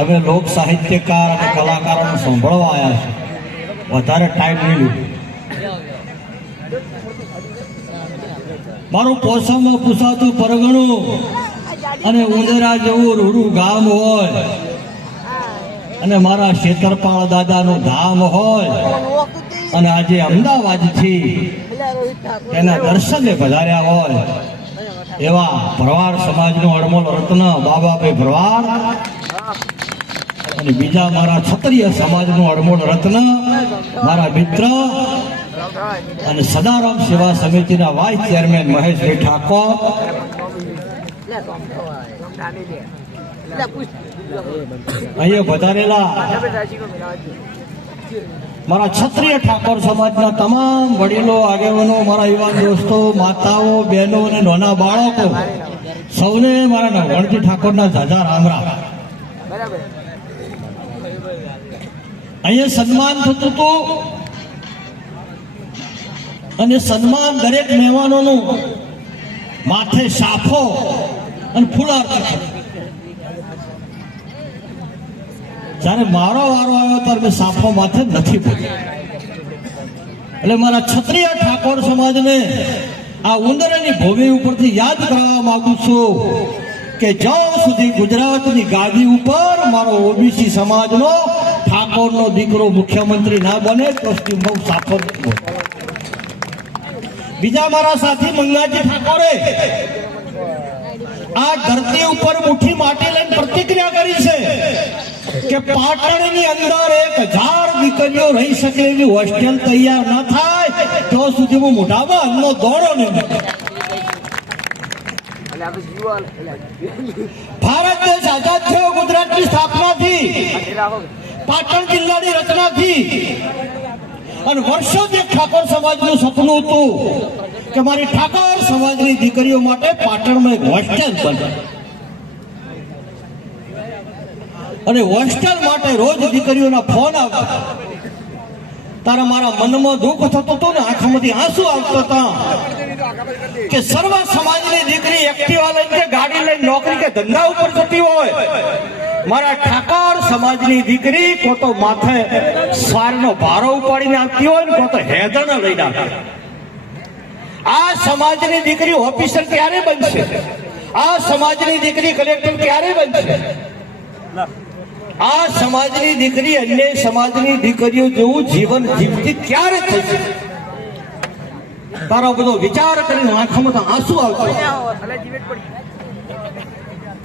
અમે લોક સાહિત્યકાર અને કલાકારોને સાંભળવા આવ્યા છે. વધારે ટાઈમ નહીં મારું પોસામાં પૂછાતું પરગણું અને ઉંદરા જેવું રૂડું ગામ હોય અને મારા શેતરપાળ દાદાનું ધામ હોય અને આજે અમદાવાદથી તેના દર્શને પધાર્યા હોય. એવા ભરવાડ સમાજનું અડમોલ રત્ન બાબાભાઈ ભરવાડ અને બીજા મારા ક્ષત્રિય સમાજનું અડમોલ રત્ન મારા મિત્ર અને સદારામ સેવા સમિતિના વાઇસ ચેરમેન મહેશભાઈ ઠાકોર. અહીંયા વધારેલા મારા ક્ષત્રિય ઠાકોર સમાજના તમામ વડીલો, આગેવાનો, મારા યુવાન દોસ્તો, માતાઓ, બહેનો અને નાના બાળકો, સૌને મારા ગણતી ઠાકોરના ઝાઝા રામ રામ અહીંયા સન્માન થતું હતું અને સન્માન દરેક મહેમાનોનું માથે સાફો અને ફુલાર થતું. જ્યારે મારો વારો આવ્યો ત્યારે મેં સાફો માથે નથી પૂર્યો એટલે મારા ક્ષત્રિય ઠાકોર સમાજને આ ઉંદરની ભૂમિ ઉપરથી યાદ કરાવવા માંગુ છું કે જ્યાં સુધી ગુજરાતની ગાદી ઉપર મારો ઓબીસી સમાજનો ઠાકોરનો દીકરો મુખ્યમંત્રી ના બને સુધી બહુ સાફો બીજા મારા સાથી મંગાજી ઠાકોરે આ ધરતી ઉપર મુઠ્ઠી માટી લઈને પ્રતિક્રિયા કરી છે. કે પાટણની અંદર એક હજાર દીકરીઓ રહી શકે એવી હોસ્ટેલ તૈયાર ન થાય, તો સુધી હું મોઢામાં અન્નનો દોડો નહીં ભારત દેશ આઝાદ થયો ગુજરાતની સ્થાપનાથી, પાટણ જિલ્લાની રચનાથી. અને વર્ષોથી ઠાકોર સમાજનું સપનું હતું કે મારી ઠાકોર સમાજની દીકરીઓ માટે પાટણમાં એક હોસ્ટેલ બને. અને હોસ્ટેલ માટે રોજ દીકરીઓના ફોન આવતા તારા મારા મનમાં દુઃખ થતું હતું ને, આંખમાંથી આંસુ આવતા હતા. કે સર્વ સમાજની દીકરી એક્ટિવા લઈને કે ગાડી લઈને નોકરી કે ધંધા ઉપર જતી હોય. મારા ઠાકોર સમાજની દીકરી કોતો માથે સ્વારનો ભારો ઉપાડીને આવતી હોય ને કોતો હેદણ લઈને આવતી આ સમાજની દીકરી ઓફિસર ક્યારે બનશે? આ સમાજની દીકરી કલેક્ટર ક્યારે બનશે? આ સમાજની દીકરી અન્ય સમાજની દીકરીઓ જેવું જીવન જીવતી ક્યારે થશે. તારો બધો વિચાર કરીને આંખમાં તો આંસુ આવતો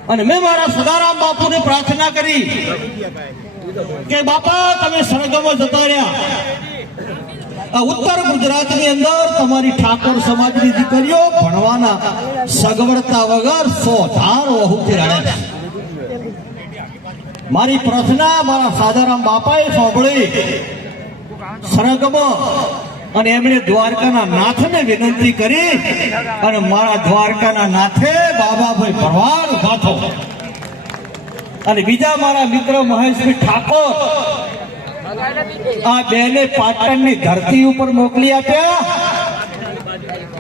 અને મેં મારા સદારામ બાપુને પ્રાર્થના કરી કે બાપા, તમે સરગમો જતા રહ્યા. ઉત્તર ગુજરાતની અંદર તમારી ઠાકોર સમાજની દીકરીઓ ભણવાના સગવડતા વગર સો ધાર રડે છે. મારી પ્રાર્થના મારા સાધારામ બાપાએ સાંભળી. સરગમ અને એમણે દ્વારકાના નાથને વિનંતી કરી અને મારા દ્વારકાના નાથે બાબાભાઈ ભરવાડ ઊભા થો અને બીજા મારા મિત્ર મહેશભાઈ ઠાકોર આ બેને પાટણની ધરતી ઉપર મોકલી આપ્યા.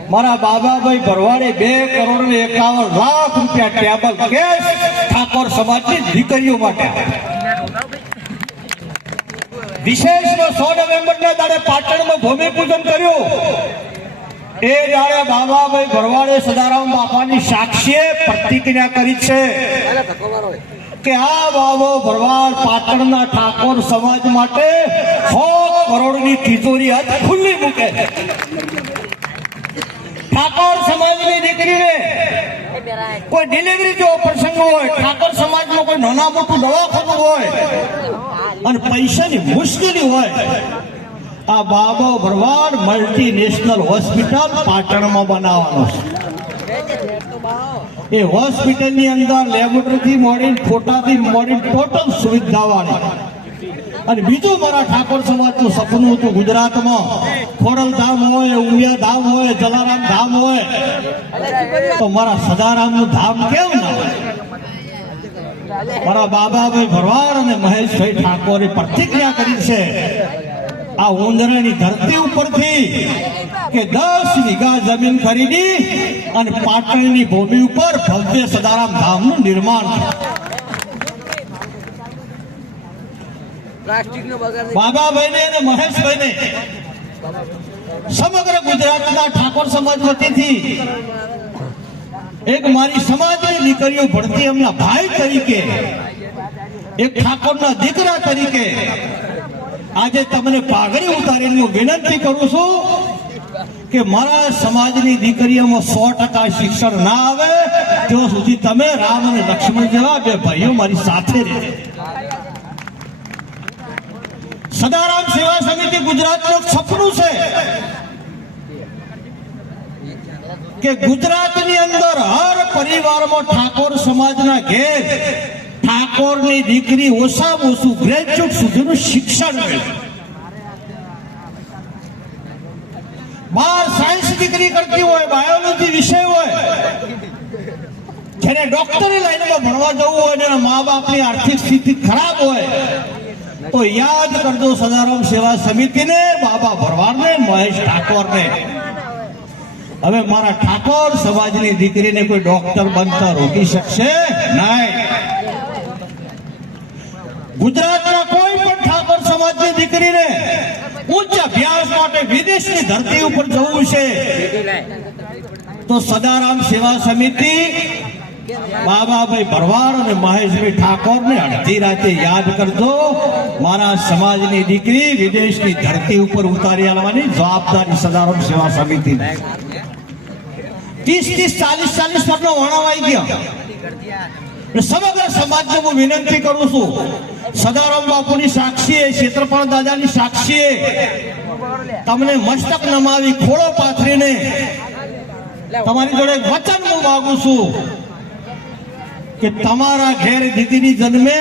મારા બાબાભાઈ ભરવાડે બે કરોડ ને એકાવન લાખ રૂપિયા ટેબલ કેશ ઠાકોર સમાજની દીકરીઓ માટે. વિશેષમાં સો નવેમ્બરના દાડે પાટણમાં ભૂમિપૂજન કર્યું એ જાણે બાબાભાઈ ભરવાડે સદારામ બાપાની સાક્ષીએ પ્રતિક્રિયા કરી છે કે આ બાબો ભરવાડ પાટણના ઠાકોર સમાજ માટે સો કરોડની તિજોરી આજ ખુલ્લી મૂકે ઠાકોર સમાજની દીકરીને કોઈ ડિલિવરી જો પ્રસંગ હોય, ઠાકોર સમાજમાં કોઈ નાના મોટું દવાખાનું હોય અને પૈસાની મુશ્કેલી હોય, આ બાબો ભરવાડ મલ્ટીનેશનલ હોસ્પિટલ પાટણમાં બનાવવાનો છે. એ હોસ્પિટલની અંદર લેબોરેટરીથી મોડી ફોટાથી મોડી ટોટલ સુવિધાવાળી અને બીજું મારા ઠાકોર સમાજનું સપનું હતું ગુજરાતમાં. ખોડલ ધામ હોય, ઉમિયા ધામ હોય, જલારામ ધામ હોય. તો મારા સદારામનું ધામ કેમ ના હોય? મારા બાબાભાઈ ભરવાડ અને મહેશભાઈ ઠાકોરે પ્રતિક્રિયા કરી છે આ ઉંદરાની ધરતી ઉપરથી કે દસ વીઘા જમીન ખરીદી અને પાટણની ભૂમિ ઉપર ભવ્ય સદારામ ધામનું નિર્માણ પ્લાસ્ટિકનો બગાડ. બાબાભાઈને અને મહેશભાઈને સમગ્ર ગુજરાતના ઠાકોર સમાજ વતીથી એક મારી સમાજની દીકરીઓ ભણતી એમના ભાઈ તરીકે, એક ઠાકોરના દીકરા તરીકે આજે તમને પાઘડી ઉતારીને હું વિનંતી કરું છું કે મારા સમાજની દીકરીઓમાં સો ટકા શિક્ષણ ના આવે, ત્યાં સુધી તમે રામ અને લક્ષ્મણ જેવા બે ભાઈઓ મારી સાથે રહે સદારામ સેવા સમિતિ ગુજરાતનું સપનું છે કે ગુજરાતની અંદર હર પરિવારમાં ઠાકોર સમાજના ઘેર ઠાકોરની દીકરી ઓછામાં ઓછું ગ્રેજ્યુએટ સુધીનું શિક્ષણ મળે બાર સાયન્સ ડિગ્રી કરતી હોય બાયોલોજી વિષય હોય જેને ડોક્ટરની લાઈનમાં ભણવા જવું હોય અને મા બાપની આર્થિક સ્થિતિ ખરાબ હોય તો યાદ કરજો સદારામ સેવા સમિતિને, બાબા ભરવાડને, મહેશ ઠાકોરને. હવે મારા ઠાકોર સમાજની દીકરીને કોઈ ડોક્ટર બનતા રોકી શકશે નહીં. ગુજરાતના કોઈ પણ ઠાકોર સમાજની દીકરીને ઉચ્ચ અભ્યાસ માટે વિદેશની ધરતી ઉપર જવું છે. તો સદારામ સેવા સમિતિ બાબાભાઈ ભરવાડ અને મહેશભાઈ ઠાકોરને અડધી રાતે યાદ કરજો, મારા સમાજની દીકરી વિદેશની ધરતી ઉપર ઉતારી આવવાની જવાબદારી સદારામ સેવા સમિતિ ત્રીસ ત્રીસ ચાલીસ ચાલીસ વર્ષનો વણાવાઈ ગયા. સમગ્ર સમાજને હું વિનંતી કરું છું, સદારામ બાપુની સાક્ષીએ ક્ષેત્રપાળ દાદાની સાક્ષીએ, તમને મસ્તક નમાવી ખોળો પાથરીને, તમારી જોડે વચન હું માગું છું. કે તમારા ઘેર દીકરી જન્મે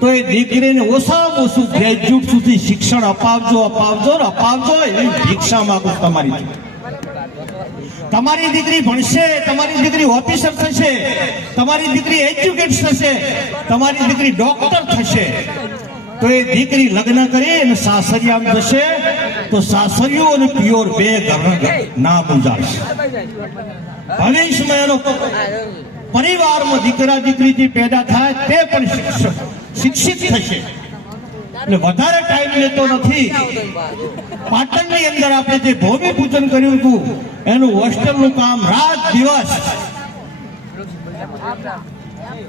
તો એ દીકરીને ઓછામાં ઓછું ગ્રેજ્યુએટ સુધી શિક્ષણ અપાવજો અપાવજો ને અપાવજો, એવી ભિક્ષા માંગુ તમારી. તમારી દીકરી ભણશે, તમારી દીકરી ઓફિસર થશે, તમારી દીકરી એજ્યુકેટ થશે, તમારી દીકરી ડોક્ટર થશે, તો એ દીકરી લગ્ન કરી અને સાસરિયામાં જશે, તો સાસરિયું અને પ્યોર બે ઘર ના ગુજારશે ભવિષ્યમાં એનો પરિવારમાં દીકરા દીકરી જે પેદા થાય તે પણ શિક્ષક, શિક્ષિત થશે. એટલે વધારે ટાઈમ લેતો નથી. પાટણની અંદર આપણે જે ભૂમિ પૂજન કર્યું હતું, એનું હોસ્ટેલનું કામ રાત દિવસ.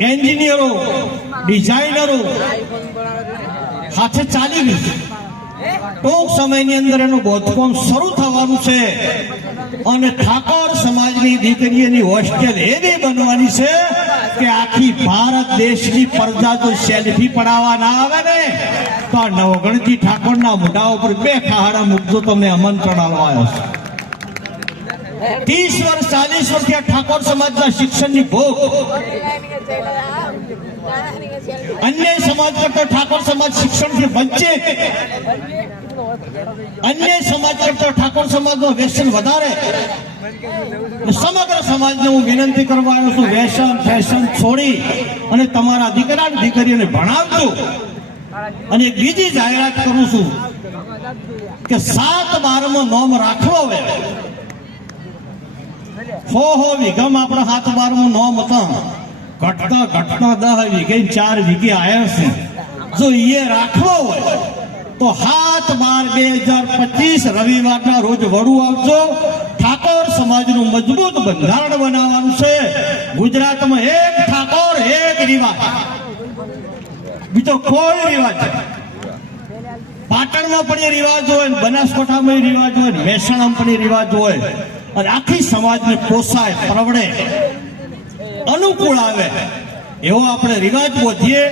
એન્જિનિયરો, ડિઝાઇનરો સાથે ચાલી ગયું ટૂંક સમયની અંદર એનું બોધકામ શરૂ થવાનું છે. અને ઠાકોર સમાજની દીકરીઓની હોસ્ટેલ એવી બનવાની છે કે આખી ભારત દેશની પ્રજા તો સેલ્ફી પડાવવા ના આવે ને, તો આ નવગણજી ઠાકોરના મોઢા ઉપર બે ખાડા મૂકજો તમને આમંત્રણ આવ્યો છે. ત્રીસ વર્ષ, ચાલીસ વર્ષથી ઠાકોર સમાજના શિક્ષણની ભોગ. અન્ય સમાજ કરતા ઠાકોર સમાજ શિક્ષણથી વંચે. અન્ય સમાજ કરતા ઠાકોર સમાજનો વ્યસન વધારે. સમગ્ર સમાજને હું વિનંતી કરવા આવ્યો છું, વ્યસન, ફેશન છોડી અને તમારા દીકરા દીકરીઓને ભણાવજો અને બીજી જાહેરાત કરું છું કે સાત બારમાં નોમ રાખવો હવે. હો હો, વિગમ આપણા હાથ બારનું નોમ હતા ઘટતા ઘટતા દહ વીઘે ચાર વીઘે આવ્યા છે. જો એ રાખવો હોય તો હાથ બાર બે હજાર પચીસ રવિવારના રોજ વડું આવજો. ઠાકોર સમાજનું મજબૂત બંધારણ બનાવવાનું છે. ગુજરાતમાં એક ઠાકોર, એક રિવાજ. બીજો કોઈ રિવાજ પાટણમાં પણ એ રિવાજ હોય બનાસકાંઠામાં રિવાજ હોય મહેસાણામાં પણ એ રિવાજ હોય. અને આખી સમાજને પોસાય, પરવડે, અનુકૂળ આવે. એવો આપણે રિવાજ બોધીએ.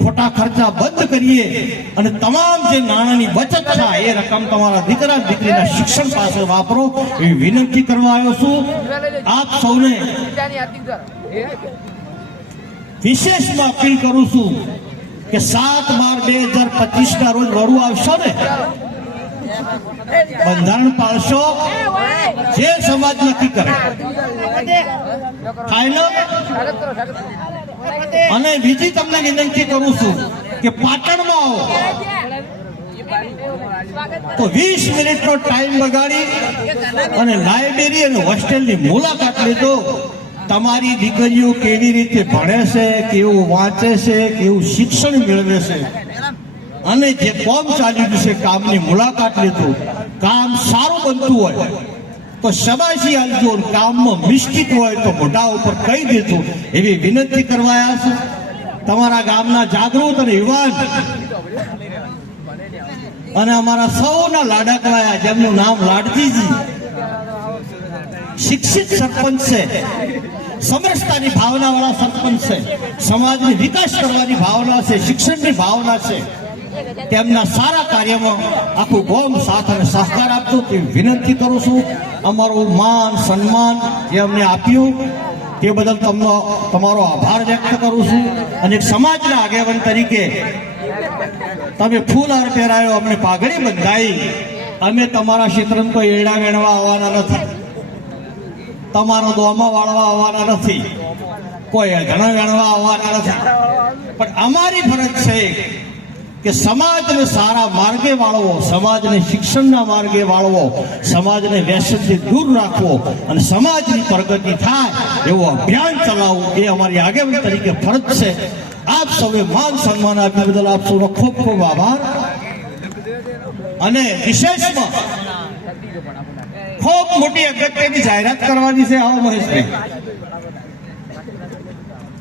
ખોટા ખર્ચા બંધ કરીએ અને તમામ જે નાણાંની બચત છે, એ રકમ તમારા દીકરા દીકરીના શિક્ષણ પાસે વાપરો એવી વિનંતી કરવા આવ્યો છું. આપ સૌને વિશેષમાં અપીલ કરું છું કે સાત બાર બે હજાર પચીસ ના રોજ વડું આવશો ને? બંધારણ પાળશો. જે સમાજ નક્કી કરે. ફાઇનલ અને બીજી તમને વિનંતી કરું છું કે પાટણમાં આવો. તો વીસ મિનિટનો ટાઈમ બગાડી અને લાઇબ્રેરી અને હોસ્ટેલની મુલાકાત લીધો તમારી દીકરીઓ કેવી રીતે ભણે છે, કેવું વાંચે છે, કેવું શિક્ષણ મેળવે છે. અને જે કોમ ચાલી છે, કામની મુલાકાત લેજો. કામ સારું બનતું હોય. તો શબાશી આલજો કામમાં મિશ્કિત હોય તો મોઢા ઉપર કહી દેજો. એવી વિનંતી કરવાયા છું. તમારા ગામના જાગૃત અને યુવાન અને અમારા સૌના લાડા કરાયા જેમનું નામ લાડજીજી. શિક્ષિત સરપંચ છે. સમરસતાની ભાવના વાળા સરપંચ છે. સમાજની વિકાસ કરવાની ભાવના છે. શિક્ષણની ભાવના છે. તેમના સારા કાર્યમાં આખું ગોમ સાથ અને સહકાર આપજો તે વિનંતી કરું છું. અમારું માન, સન્માન જે અમને આપ્યું, તે બદલ તમને તમારો આભાર વ્યક્ત કરું છું. અને સમાજના આગેવાન તરીકે તમે ફૂલ હાર પહેરાયો, અમને પાઘડી બંધાઈ. અમે તમારા ક્ષેત્રને કોઈ એડા વેણવા આવવાના નથી. તમારો દોમા વાળવા આવવાના નથી. કોઈ અધણા વેણવા આવવાના નથી. પણ અમારી ફરજ છે કે સમાજને સારા માર્ગે વાળવો, સમાજને શિક્ષણના માર્ગે વાળવો, સમાજને વ્યસનથી દૂર રાખવો અને સમાજની પ્રગતિ થાય એવું અભિયાન ચલાવવું એ અમારી આગેવાની તરીકે ફરજ છે. આપ સૌએ માન સન્માન આપ્યા બદલ આપ ખૂબ ખૂબ આભાર. અને વિશેષમાં ખૂબ મોટી અગત્યની જાહેરાત કરવાની છે આવો મહેશભાઈ.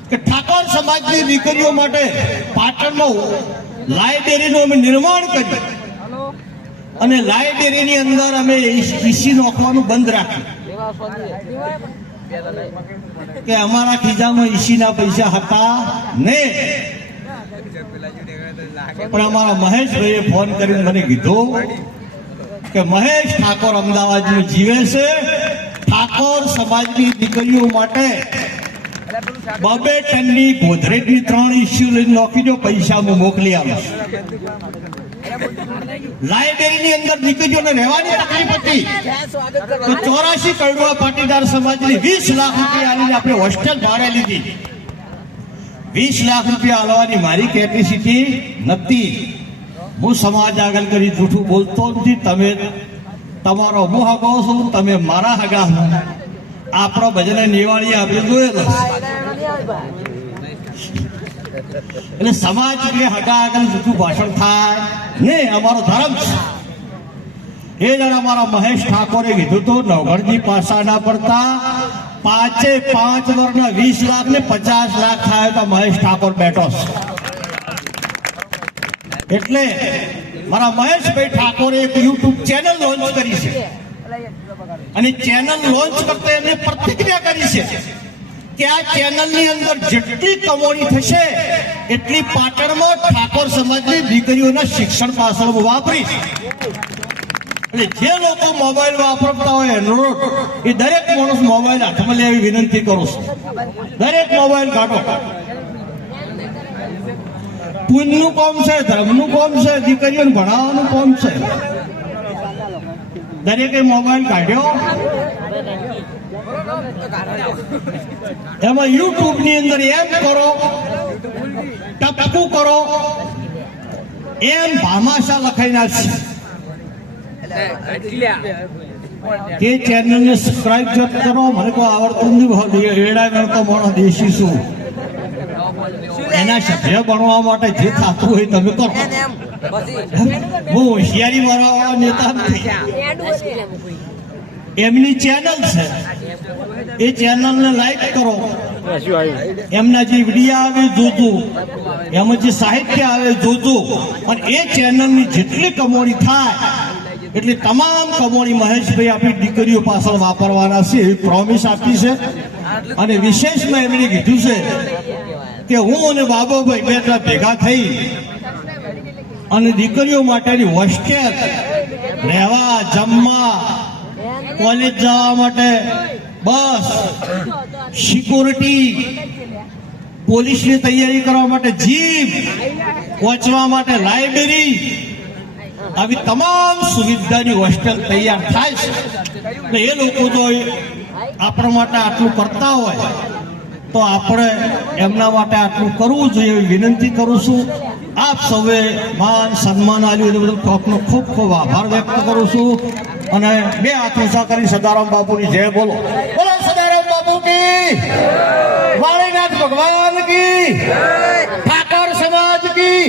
કે ઠાકોર સમાજની દીકરીઓ માટે પાટણમાં લાઇબ્રેરીનું અમે નિર્માણ કર્યું. અને લાઇબ્રેરીની અંદર અમે ઈસી નોખવાનું બંધ રાખ્યું. કે અમારા ખીજામાં ઈસીના પૈસા હતા ને. પણ અમારા મહેશભાઈએ ફોન કરીને મને કીધું કે મહેશ ઠાકોર અમદાવાદમાં જીવે છે. ઠાકોર સમાજની દીકરીઓ માટે બબે ટનની ગોદરેજની ત્રણ ઇસ્યુ લઈને નોખી દો પૈસા હું મોકલી આવીશ લાઇબ્રેરીની અંદર દીકરીઓને રહેવાની ચોરાશી કરોડવા પાટીદાર સમાજની વીસ લાખ રૂપિયા આલીને આપણે હોસ્ટેલ લીધી. વીસ લાખ રૂપિયા આલવાની મારી કેપેસિટી નથી. હું સમાજ આગળ કરી જૂઠું બોલતો નથી. તમે તમારો હું હગો છો તમે મારા હગા આપણો ભજને નિવાળી આપ્યું જોયેલો એટલે સમાજ કે હગા આગળ ભાષણ થાય. ને અમારો ધર્મ છે. એ જણ અમારા મહેશ ઠાકોરે કીધું તો નવગણજી પાસા ના પડતા. પાંચે પાંચ વર્ષના વીસ લાખ ને પચાસ લાખ થાય તો મહેશ ઠાકોર બેઠો એટલે મારા મહેશભાઈ ઠાકોરે એક યુટ્યુબ ચેનલ લોન્ચ કરી છે. અને ચેનલ લોન્ચ કરતા એમને પ્રતિક્રિયા કરી છે કે આ ચેનલની અંદર જેટલી કમોણી થશે, એટલી પાટણમાં ઠાકોર સમાજની દીકરીઓના શિક્ષણ પાછળ વાપરીશ. એટલે જે લોકો મોબાઈલ વાપરતા હોય, અનુરોધ, એ દરેક માણસ મોબાઈલ હાથમાં લેવી વિનંતી કરું છું. દરેક મોબાઈલ કાઢો. પુણ્યનું કોમ છે, ધર્મનું કોમ છે, દીકરીઓને ભણાવવાનું કોમ છે. દરેકે મોબાઈલ કાઢ્યો. એમાં યુટ્યુબની અંદર એમ કરો, ટપકુ કરો. એમ ભામાશા લખાઈ નાખશે તે ચેનલને સબસ્ક્રાઇબ જો કરો, મને કોઈ આવડતું નથી રેડા ગણતો માણસ દેશી છું. એના સભ્ય બનવા માટે જે થતું હોય તમે કરો. હું હોશિયારી વાળા નેતા નથી. એમની ચેનલ છે. એ ચેનલને લાઈક કરો. એમના જે વિડીયા આવે જોતું એમાં જે સાહિત્ય આવે જોતું પણ એ ચેનલની જેટલી કમોણી થાય એટલી તમામ કમોણી મહેશભાઈ આપણી દીકરીઓ પાછળ વાપરવાના છે એવી પ્રોમિસ આપી છે. અને વિશેષમાં એમણે કીધું છે કે હું અને બાબુભાઈ બે ભેગા થઈ અને દીકરીઓ માટેની હોસ્ટેલ રહેવા, જમવા કોલેજ જવા માટે બસ. સિક્યુરિટી પોલીસની તૈયારી કરવા માટે જીપ પહોંચવા માટે લાઇબ્રેરી આવી તમામ સુવિધાની હોસ્ટેલ તૈયાર થાય છે. એ લોકો જો આપણા માટે આટલું કરતા હોય, તો આપણે એમના માટે આટલું કરવું જોઈએ. વિનંતી કરું છું. આપ સૌએ માન સન્માન આવ્યું એ બદલ આપનો ખૂબ ખૂબ આભાર વ્યક્ત કરું છું. અને બે હાથ ઊંચા કરી સદારામ બાપુની જય બોલો. બોલો સદારામ બાપુ કી વાણીનાથ ભગવાન કી. ઠાકર સમાજ કી.